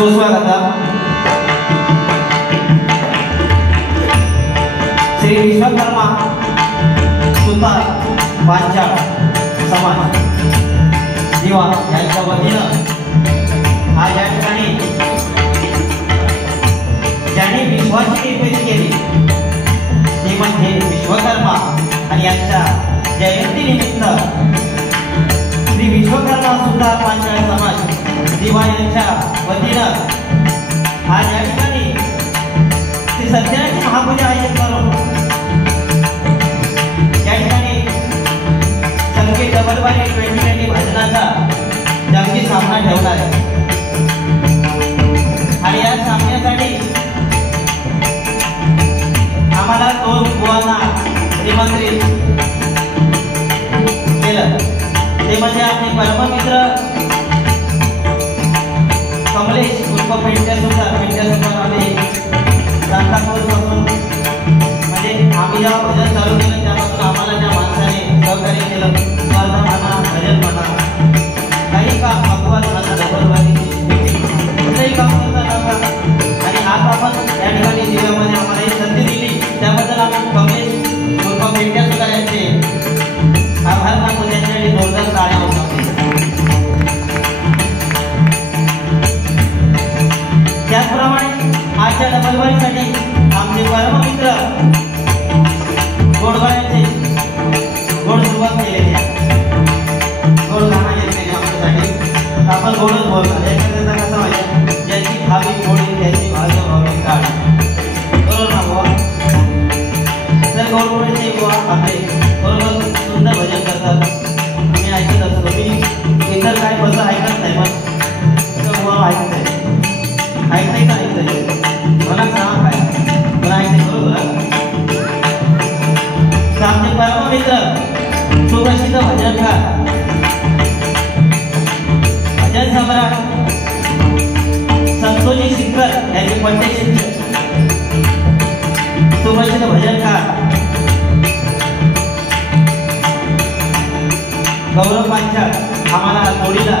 सुस्वागत श्री विश्वकर्मा सुतार पांचाळ समाज दिवा यांच्या वतीनं आज या ठिकाणी ज्यांनी विश्वाची निर्मिती केली ती म्हणजे विश्वकर्मा आणि यांच्या जयंती निमित्त श्री विश्वकर्मा सुतार पांचाळ समाज दिवा यांच्या वतीनं आज या ठिकाणी श्री सत्यनारायण महापूजा आयोजित करून या ठिकाणी संकेत डबलवारी 2020 भजनाचा जंगी सामना ठेवला आहे आणि या सामन्यासाठी आम्हाला 2 बुवांना निमंत्रित केलं। ते म्हणजे आपले परममित्र कमलेश उर्फ पेंट्या सुद्धा आम्ही सांताक्रूजपासून म्हणजे आम्ही जेव्हा भजन चालू केलं त्यापासून आम्हाला त्या माणसाने सहकार्य केलं। स्पर्धा म्हणा, भजन म्हणा, काही काम अपवाद म्हणा, डबलवारीची कुठलंही काम करता आणि आज आपण या ठिकाणी दिव्यामध्ये आम्हाला ही संधी दिली त्याबद्दल आम्ही कमलेश उर्फ पेंट्या सुद्धा यांचे आभार मानतो। त्यांच्यासाठी जोरदार टाळ्या होतात। त्याचप्रमाणे आजच्या डबलवारीसाठी आमचे परममित्र गोडगाण्याचे गोड सुरुवात केलेली आहे। गोड गाणं घेतलेले आमच्यासाठी आपण गोडच बोलणार। याच्याकरता कसं व्हायचं, ज्याची भावी गोडी त्याची भाषा भावी काढ, बरोबर ना बुवा? तर गोडगोडीचे बुवा आपले बरोबर सुंदर भजन करतात। मी ऐकत असतो, मी इतर काय बसं ऐकत नाही पण बुवा ऐकत ऐकताय का ऐकताय मला सांग काय मला ऐकते बरोबर। आमचे परममित्र सुप्रसिद्ध भजनकार भजन सम्राट संतोषी शिखर यांचे पट्टेशिष्य सुप्रसिद्ध भजनकार गौरव पांचाळ आम्हाला जोडीला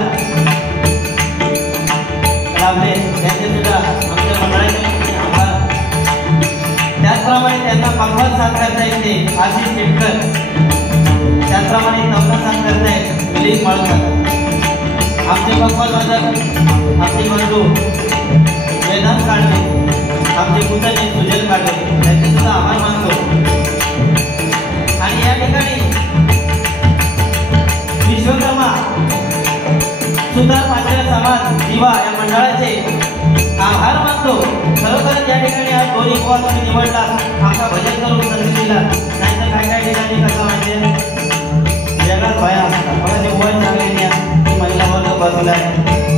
लाभले। त्यांचे सुद्धा आमच्या मंडळाचे आभार। त्याचप्रमाणे त्यांना पखवाज साथ करता येते आशिष शेटकर, त्याचप्रमाणे तबला साथ करता येते मिलिंद माळकर। आमचे पखवाज वादक आमचे बंधू वेदांत काढवे, आमचे पुतणे सुजल काढवे, त्यांचे सुद्धा आभार मानतो। आणि या ठिकाणी विश्वकर्मा सुतार पांचाळ समाज दिवा या मंडळाचे आभार मानतो। खरोखर या ठिकाणी आज दोन्ही बुवा तुम्ही निवडला, आमचा भजन करून संधी दिला, नाहीतर काय काय ठिकाणी कसं म्हणजे वेगळाच भया असतात। मला ते बुवा चांगले नाही महिला वर्ग बसला आहे।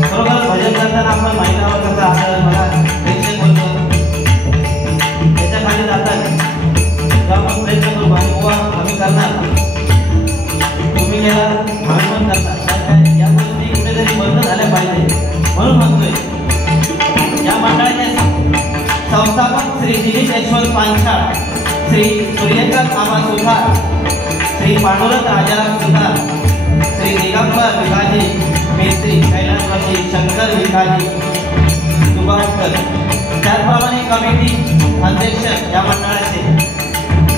खरोखर भजन करताना आपण महिलावर कसं असं मला प्रेक्षक बोलतो त्याच्या खाली जातात तेव्हा आपण प्रयत्न करू भाई बुवा आम्ही करणार, तुम्ही गेला आम्ही पण करणार। या गोष्टी कुठेतरी बंद झाल्या पाहिजे म्हणून म्हणतोय। या मंडळाचे संस्थापक श्री दिलीप यशवंत पांचाळ, श्री सूर्यकांत आबा सुतार, श्री पांडुरंग राजाराम सुतार, श्री दिगंबर विखाजी मेस्त्री, कैलासवासी शंकर विखाजी सुभाषकर। त्याचप्रमाणे कमिटी अध्यक्ष या मंडळाचे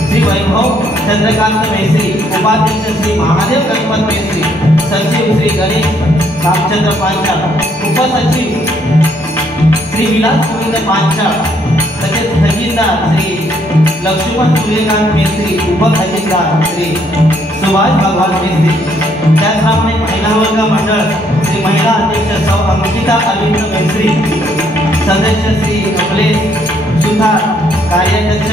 श्री वैभव चंद्रकांत मेस्त्री, उपाध्यक्ष श्री महादेव गणपत मेस्त्री, सचिव श्री गणेश रामचंद्र पांचाळ, उपसचिव श्री विलास गोविंद पांचाळ, तसेच खजिनदार श्री लक्ष्मण सूर्यकांत मेस्त्री, उपखजिनदार श्री सुभाष भगवान मेस्त्री। त्याचप्रमाणे महिला वर्ग मंडळ श्री महिला अध्यक्ष सौ अंकिता अरविंद मेस्त्री, सदस्य श्री कमलेश सुतार, कार्याध्यक्ष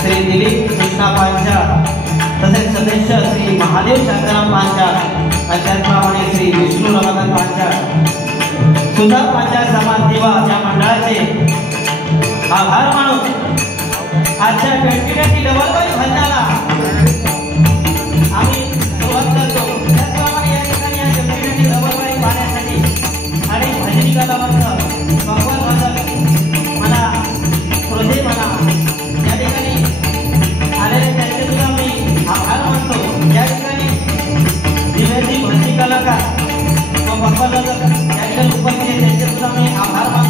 श्री दिलीप कृष्णा पांचाळ, तसेच सदस्य श्री महादेव शांताराम पांचाळ आणि त्याचप्रमाणे श्री विष्णू रमाकांत पांचाळ। सुतार पांचाळ समाज दिवा या मंडळाचे आभार मानून आजच्या 2020 डबलवारी भजनाला आम्ही सुरुवात करतो। त्याचप्रमाणे या ठिकाणी या 2020 डबलवारी पाहण्यासाठी अनेक भजनी कलावंत भगवान वादक म्हणा, श्रोते म्हणा, या ठिकाणी आलेले त्यांचे सुद्धा मी आभार मानतो। या ठिकाणी दिव्याची भजनी कलाकार व भगवान वादक या ठिकाणी उपस्थित त्यांचे सुद्धा मी आभार मानतो।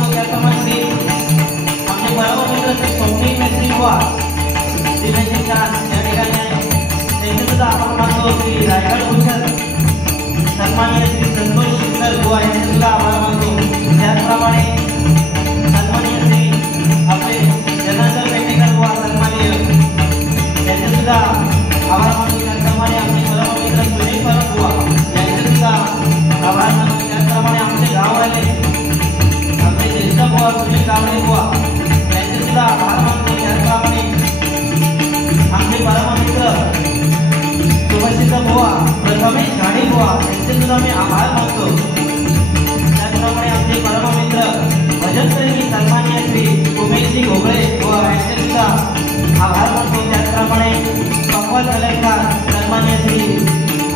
कांबळे बुवा यांचे सुद्धा आभार मानतो. त्याचप्रमाणे आमचे परममित्र सुप्रसिद्ध बुवा प्रथमेश घाडी बुवा यांचे सुद्धा मी आभार मानतो. त्याचप्रमाणे आमचे परममित्र भजनप्रेमी सन्माननीय श्री उमेशजी घोगळे बुवा यांचे सुद्धा आभार मानतो. त्याचप्रमाणे पक्वाल कलाकार सन्माननीय श्री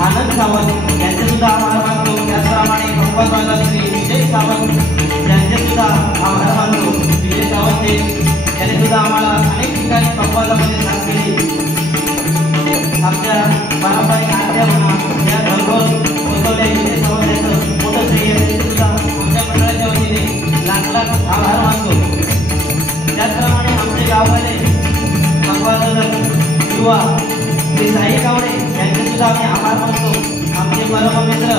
आनंद सावंत यांचे सुद्धा आभार मानतो. त्याचप्रमाणे पक्वाल बालक श्री विजय सावंत यांचे सुद्धा आभार मानतो. विजय सावंत यांनी सुद्धा आम्हाला अनेक ठिकाणी पक्वालामध्ये साथ केली. आमच्या पारंपरिक आद्या म्हणा या घरघर पोचवल्या विजय सावंत यांचं मोठं श्रेय त्यांचे सुद्धा आमच्या मंडळाच्या वतीने लाख लाख आभार मानतो. त्याचप्रमाणे आमचे गाववाले युवा श्री साई गावडे यांचे सुद्धा आम्ही आभार मानतो. आमचे परममित्र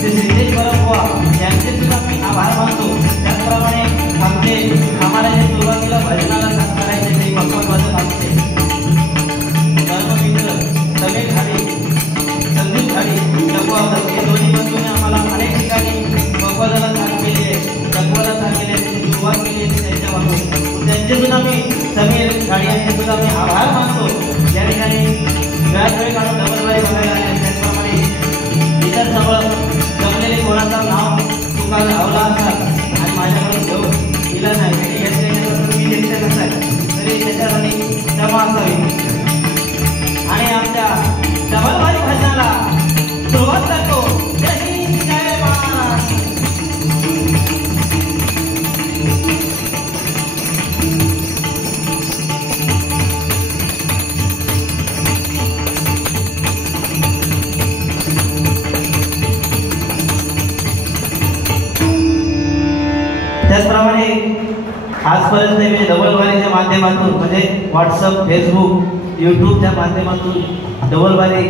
श्री सिद्धेश परमबुवा यांचे सुद्धा मी आभार मानतो. त्याचप्रमाणे आमचे आम्हाला जे सुरुवातीला भजनाला साथ करायचे ते भगवान वाचक आमचे परममित्र समीर घाडी संदीप घाडी जगवादक हे दोन्ही बंधूंनी आम्हाला अनेक ठिकाणी भगवानाला साथ केली आहे, जगवाला साथ केली आहे, त्यांची सुरुवात केली आहे त्यांच्या वाहून त्यांचे सुद्धा मी समीर घाडी यांचे सुद्धा मी आभार मानतो. या ठिकाणी वेळात वेळ काढून डबलवारी बघायला आले. त्याचप्रमाणे इतर सगळं जमलेले कोणाचं नाव चुकायला लावला असतात आणि माझ्याकडून घेऊन दिला नाही मी घेतल्यानंतर मी देखील कसं आहे तरी त्याच्यासाठी क्षमा असावी. आणि आमच्या डबलवारी भजनाला सुरुवात करतो. जय हिंद जय महाराष्ट्र. त्याचप्रमाणे आजपर्यंत मी डबलवारीच्या माध्यमातून म्हणजे व्हॉट्सअप फेसबुक यूट्यूबच्या माध्यमातून डबलवारी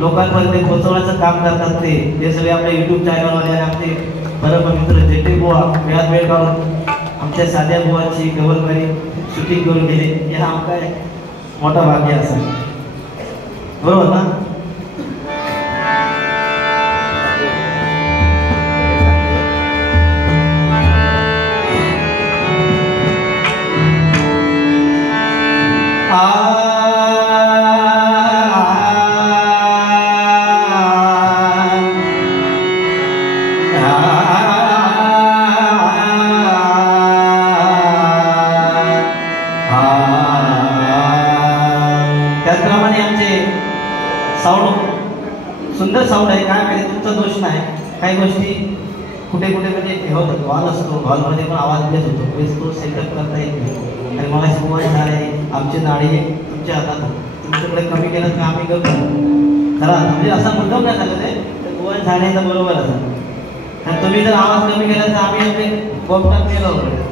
लोकांपर्यंत पोहोचवण्याचं काम करतात. ते सगळे आपल्या यूट्यूब चॅनलवाले आणि आमचे परममित्र जेटे बुवा वेळात वेळ काढून आमच्या साध्या बुवाची डबलवारी शूटिंग करून गेले. याला आमचा मोठा भाग्य असा बरोबर ना. त्याचप्रमाणे आमचे साऊंड सुंदर साऊंड आहे. काय माहिती तुमचा दोष नाही. काही गोष्टी कुठे कुठे म्हणजे हे होतात. हॉल असतो हॉलमध्ये पण आवाज येत होतो वेळेस तो सेटअप करता येत नाही. आणि मला मोबाईल झाले आमचे नाडी हे तुमच्या हातात तुमच्याकडे कमी केलं तर आम्ही करतो खरा म्हणजे असा मुद्दाम नाही झालं ते तर मोबाईल झाल्याचं बरोबर असं. आणि तुम्ही जर आवाज कमी केला तर आम्ही आपले बोबटात गेलो होतो.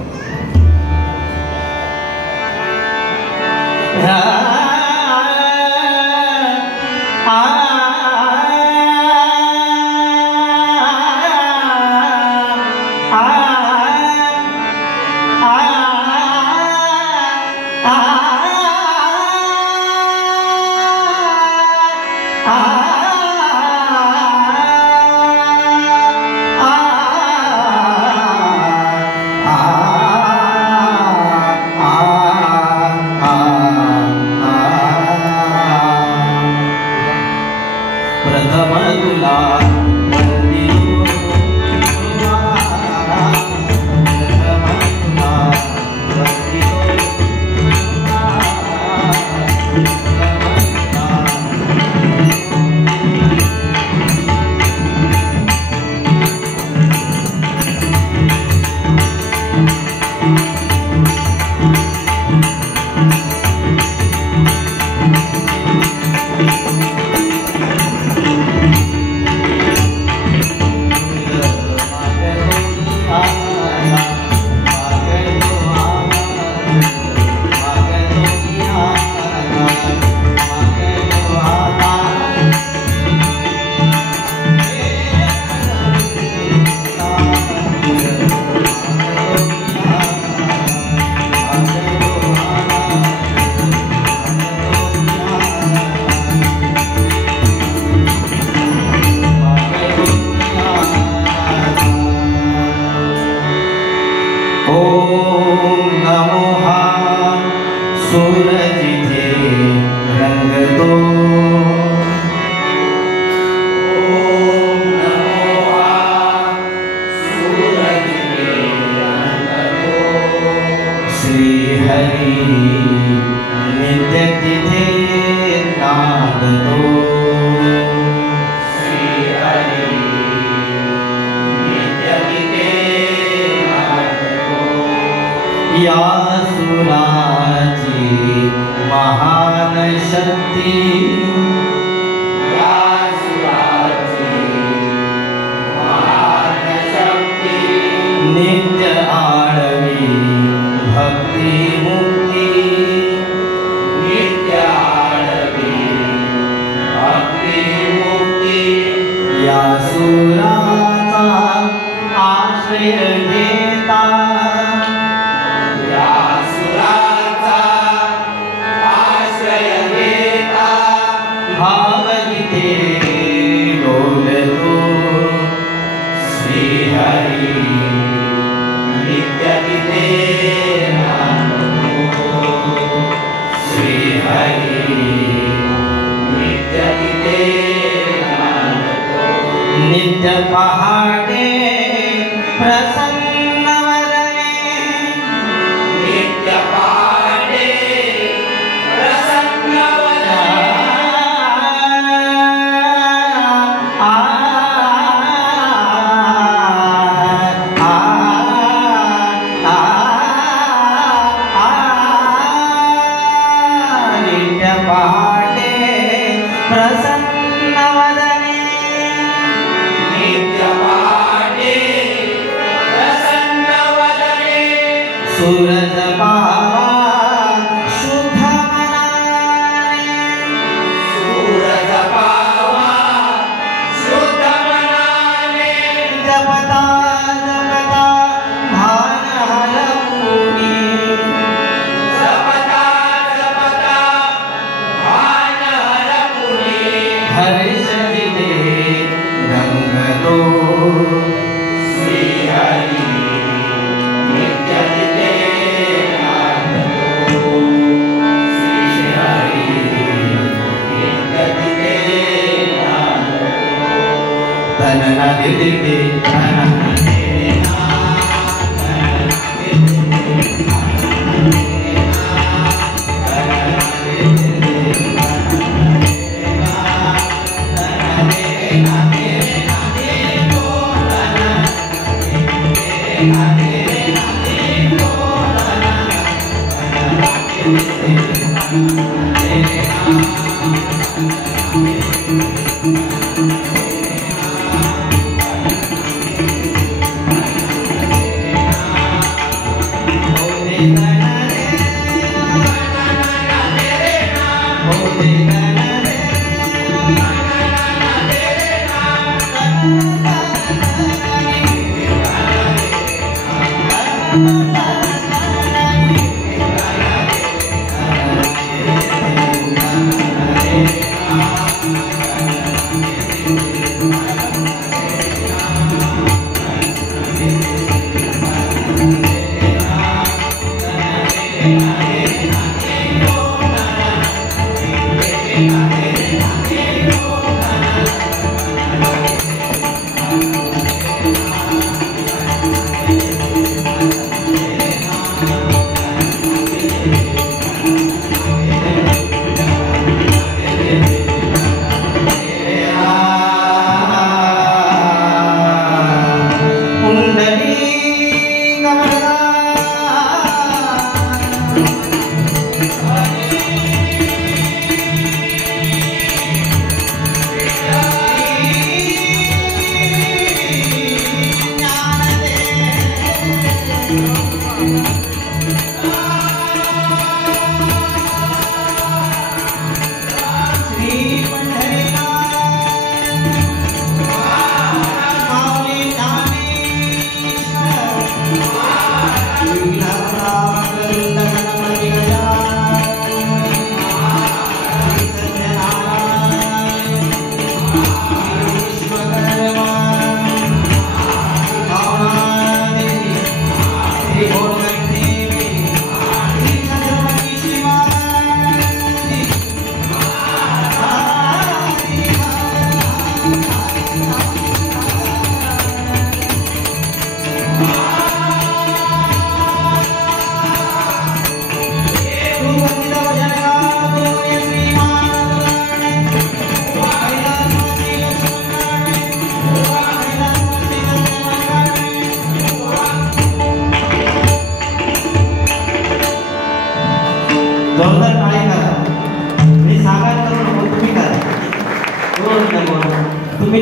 Oh नमो हा सूरज जिथे रंगतो हरि नित्य तिथे नांदतो श्री हरि नित्य तिथे नांदतो या सुराची महान शक्ती या सुराची महान शक्ती नित्य आळवी भक्ती मुक्ती नित्य आळवी भक्ती मुक्ती या सुराचा आश्रय घेता या सुराचा आश्रय घेता भावगीते डोलतो श्री हरी नित्य तिथे श्री हरि नित्य तिथे नित्य पहाटे प्रसन्न वदने नित्य पहाटे प्रसन्न वदने पहाटे प्रसन्न वदने नित्य पहाटे प्रसन्न वदने सूरज पावा शुद्ध मनाने सूरज पावा शुद्ध मनाने जपता जपता भान हरपुनी हर्ष जिथे रंगतो श्री हरि नित्य तिथे नांदतो श्री हरि नित्य तिथे नांदतो तनना दिदिते तनना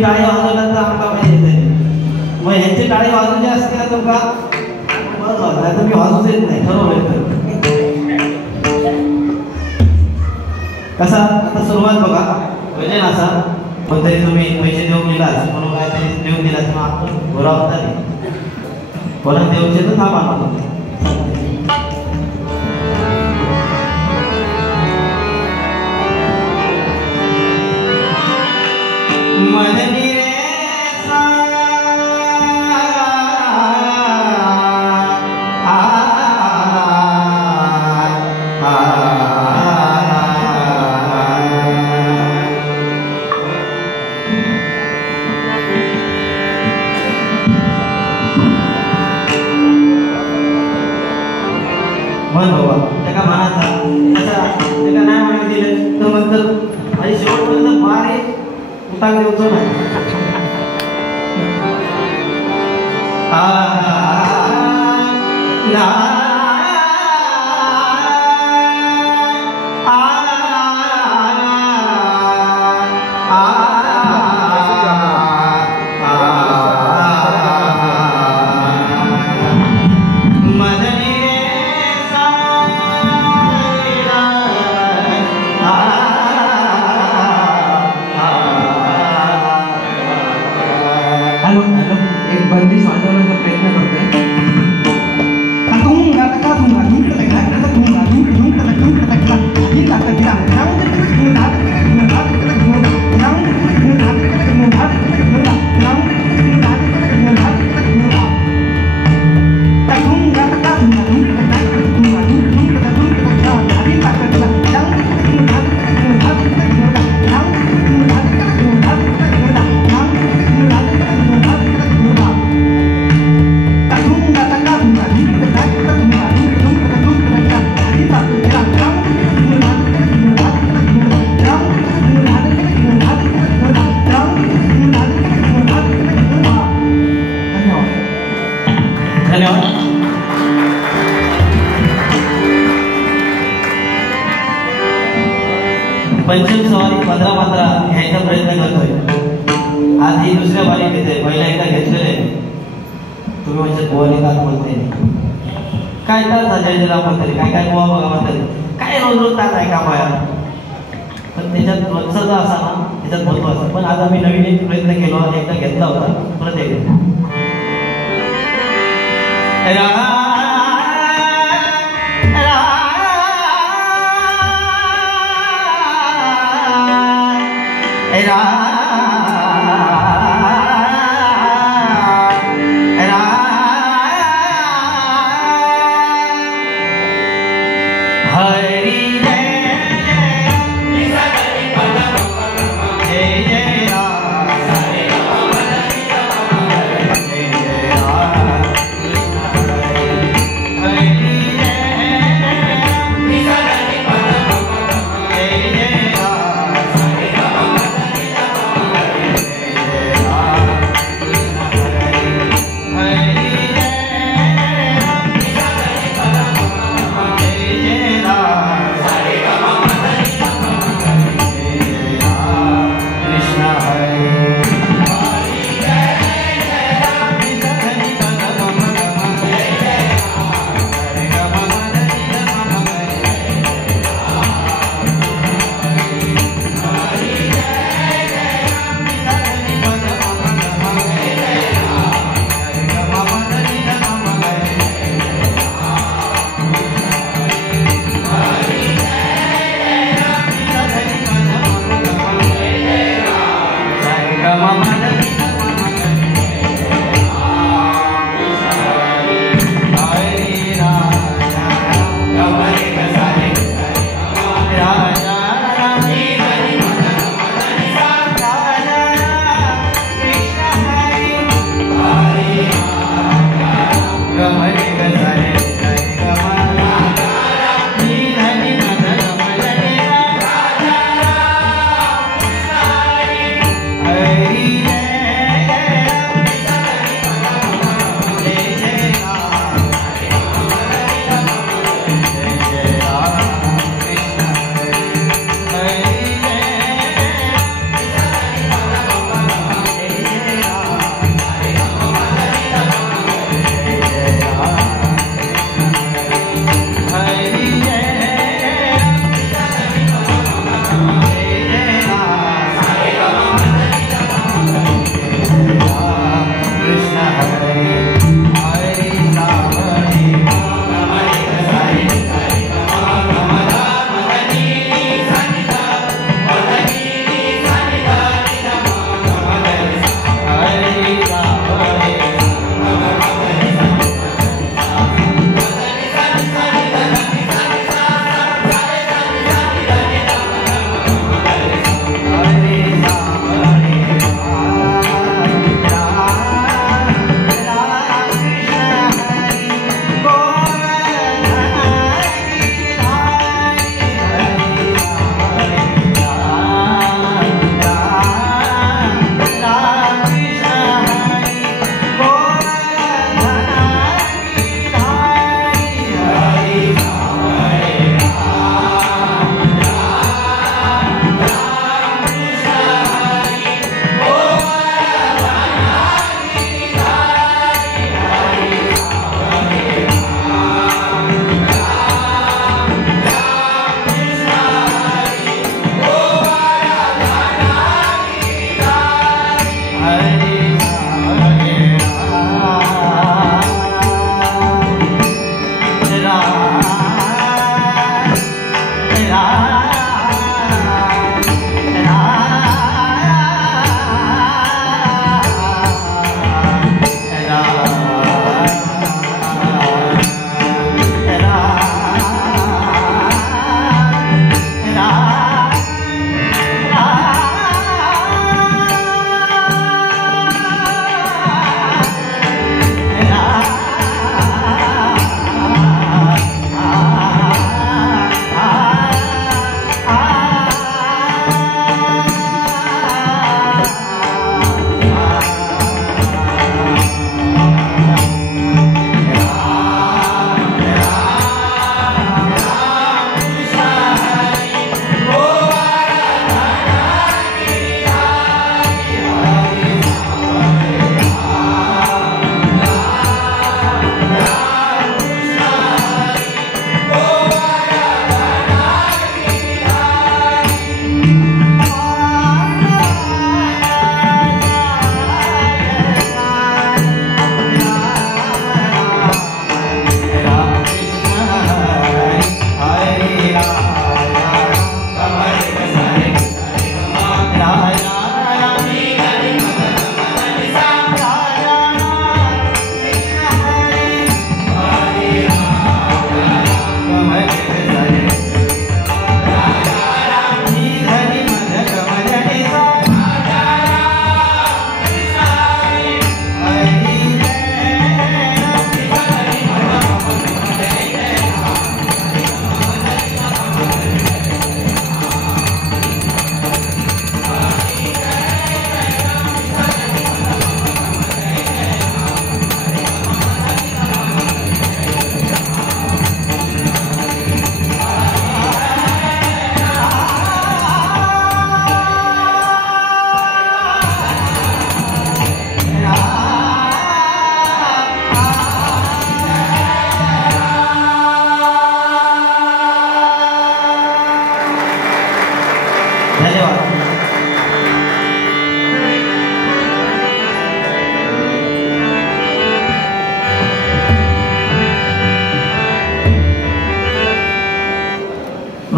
टाळी वाजवल्यात तर आमका पाहिजे मग ह्यांची टाळी वाजवली असते ना तुमका बस वाजवायचं मी वाजूच येत नाही ठरवलं तर कसा आता सुरुवात बघा वजन असा पण तरी तुम्ही पैसे देऊन दिलास म्हणून काय तरी देऊन दिलास मग आपण बरा होता नाही परत देऊचे तर थांबा म्हणतो मदनी रे मन बाबा त्या मनाचा त्याला नाही म्हणून दिलं तर म्हणतात आणि शेवटपर्यंत फार आहे उतार देवतो नाही एक बंदिश वाजवण्याचा प्रयत्न करतोय पंचम सवारी 15-15 घ्यायचा प्रयत्न करतोय आज ही दुसऱ्या बारी घेते पहिला एकदा घेतलेले तुम्ही म्हणजे गोवाने का बोलते काय तर जय जला म्हणते काय काय गोवा बघा म्हणते काय रोज रोज तास ऐका पाया पण त्याच्यात रोजचा जो असा ना त्याच्यात महत्व असतं पण आज आम्ही नवीन एक प्रयत्न केला एकदा घेतला होता परत एकदा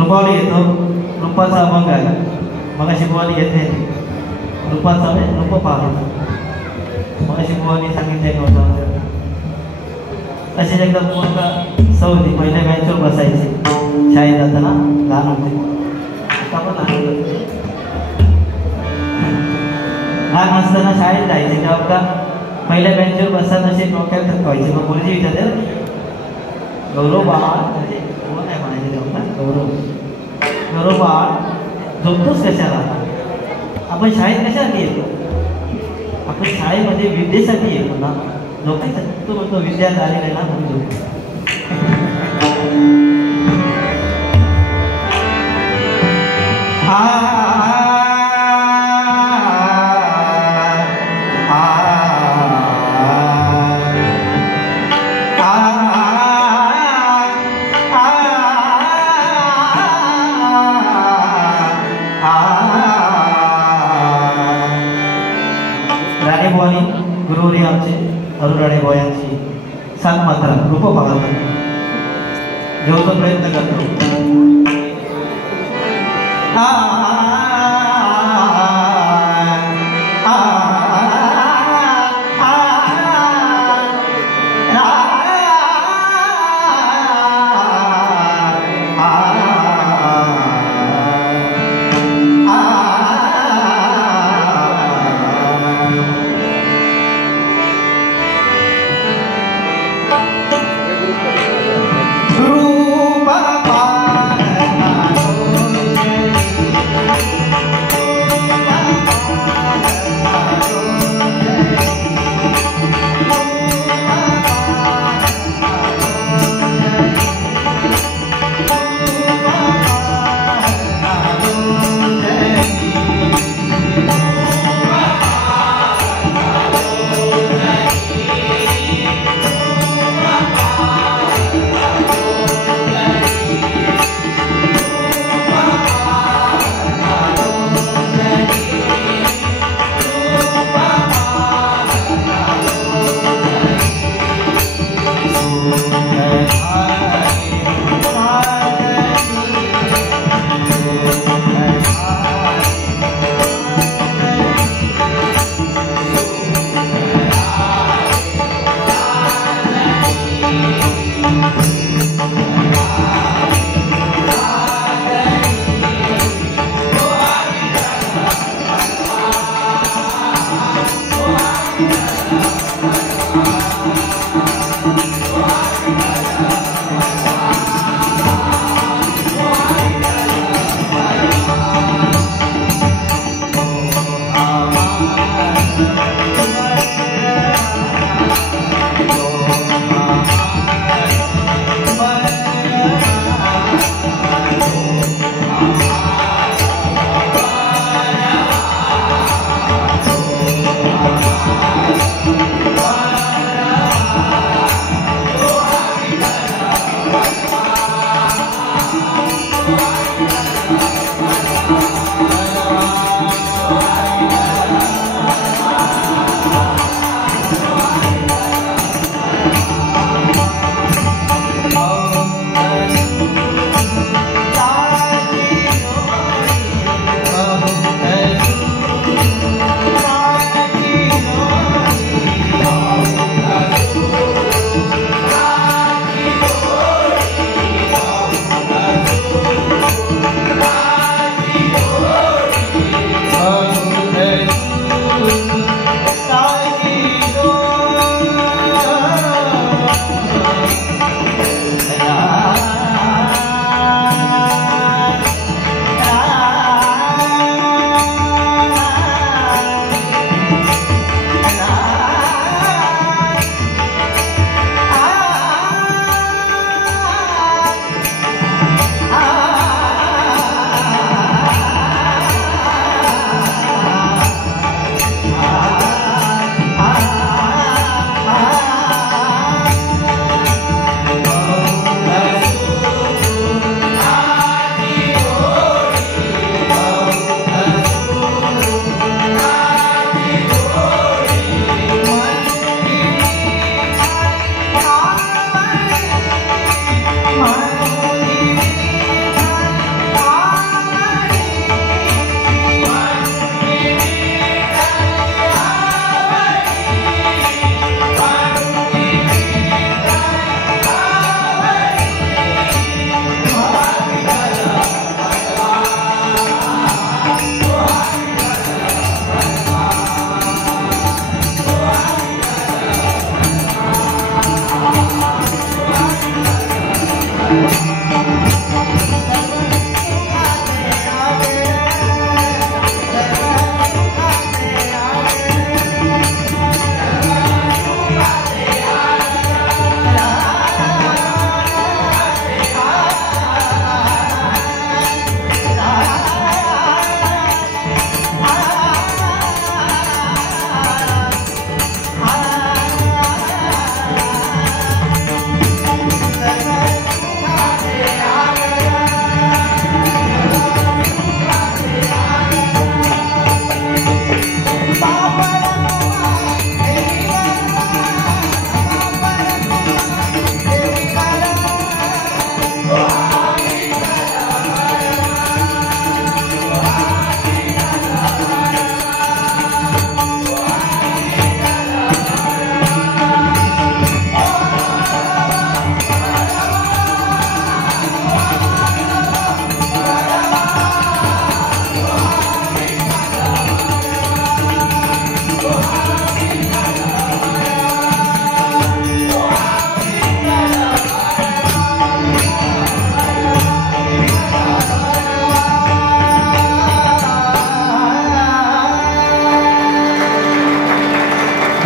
रुपावली येतो. रूपाचा अभंग आहे. मग अशी बुवानी घेते रूपाचा रूप पाहतो. मग अशी बुवानी सांगितले नव्हतं. असे एकदा मुलगा सवती पहिल्या बेंचवर बसायचे शाळेत जाताना. लहान होते आता पण लहान असताना शाळेत जायचे तेव्हा का पहिल्या बेंचवर बसताना असे डोक्यात थकवायचे. मग गुरुजी विचारते गौरव बाळ म्हणजे कोण आहे म्हणायचे तेव्हा गौरव बाळ झोपतोच कशाला. आपण शाळेत कशासाठी येतो. आपण शाळेमध्ये विद्येसाठी येतो ना. लोकांचा तो म्हणतो विद्या झालेला आहे ना म्हणून झोपतो. राणेबुवानी गुरुवरी आमचे अरुण राणेबुवा सात मात्रा रूप पाहतात. जेवढा प्रयत्न करतो.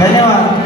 धन्यवाद.